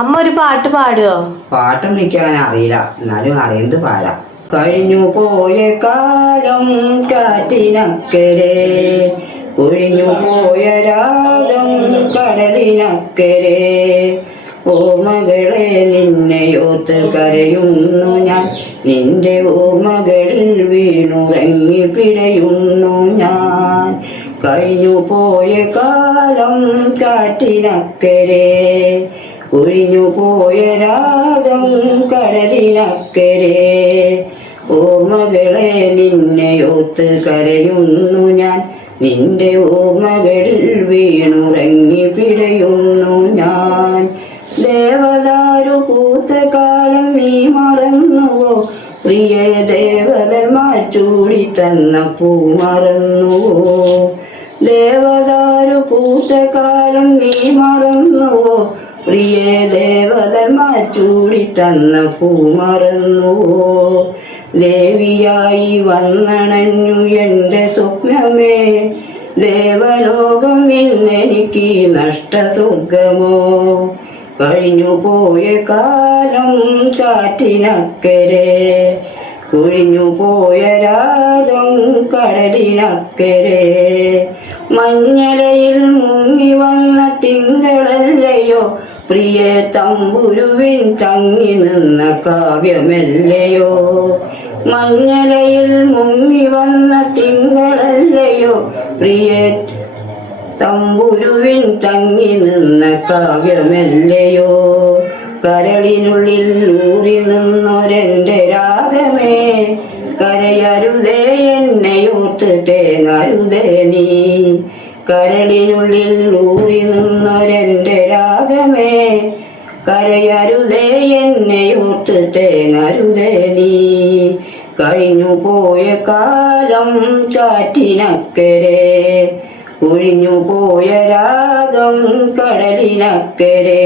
അമ്മ ഒരു പാട്ട് പാടുവോ? പാട്ടൊന്നും എനിക്ക് അങ്ങനെ അറിയില്ല, എന്നാലും അറിയുന്നത് പാടാം. കഴിഞ്ഞു പോയ കാലം കാറ്റിനക്കരെ, ഒഴിഞ്ഞു പോയ രാഗം കടലിനക്കരെ. ഓർമ്മകളെ നിന്നെയോർത്ത് കരയുന്നു ഞാൻ, നിന്റെ ഓർമ്മകളിൽ വീണുറങ്ങി പിടയുന്നു ഞാൻ. കഴിഞ്ഞു പോയ കാലം കാറ്റിനക്കരെ, ഒഴിഞ്ഞു പോയ രാഗം കടലിനക്കരെ. ഓർമ്മകളെ നിന്നെയോർത്ത് കരയുന്നു ഞാൻ, നിന്റെ ഓർമ്മകളിൽ വീണുറങ്ങി പിടയുന്നു ഞാൻ. ദേവദാരു പൂത്ത കാലം നീ മറന്നുവോ? പ്രിയ ദേവതന്മാർ ചൂടിത്തന്ന പൂ മറന്നുവോ? ദേവദാരു പൂത്ത കാലം നീ മറന്നുവോ? പ്രിയ ദേവതന്മാർ ചൂടിത്തന്ന പൂ മറന്നുവോ? ദേവിയായി വന്നണഞ്ഞു എൻ്റെ സ്വപ്നമേ, ദേവലോകം ഇന്നെനിക്ക് നഷ്ടസുഖമോ? കഴിഞ്ഞു പോയ കാലം കാറ്റിനക്കരെ, ഒഴിഞ്ഞു പോയ രാഗം കടലിനക്കരെ. മഞ്ഞലയിൽ മുങ്ങി വന്ന തിങ്കളല്ലയോ, പ്രിയ തമ്പുരുവിൻ തങ്ങി നിന്ന കാവ്യമല്ലയോ? മഞ്ഞലയിൽ മുങ്ങി വന്ന തിങ്കളല്ലയോ, പ്രിയ തമ്പുരുവിൻ തങ്ങി നിന്ന കാവ്യമല്ലയോ? കരളിനുള്ളിൽ ഊറി നിന്നൊരെൻ്റെ രാഗമേ, കരയരുതേ എന്നെയോർത്ത് തേങ്ങരുതേ നീ. കരളിനുള്ളിൽ ഊറി നിന്നൊരെൻ്റെ രാഗമേ, കരയരുതേ എന്നെയോർത്ത് തേങ്ങരുതേ നീ. കഴിഞ്ഞു പോയ കാലം കാറ്റിനക്കരെ, ഒഴിഞ്ഞു പോയ രാഗം കടലിനക്കരെ.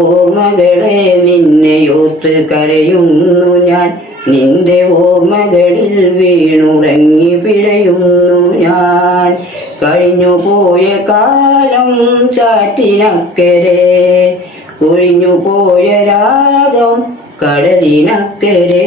ഓർമ്മകളെ നിന്നെയോർത്ത് കരയുന്നു ഞാൻ, നിന്റെ ഓർമ്മകളിൽ വീണുറങ്ങി പിടയുന്നു ഞാൻ. കഴിഞ്ഞു പോയ കാലം കാറ്റിനക്കരെ, ഒഴിഞ്ഞു പോയ രാഗം കടലിനക്കരെ.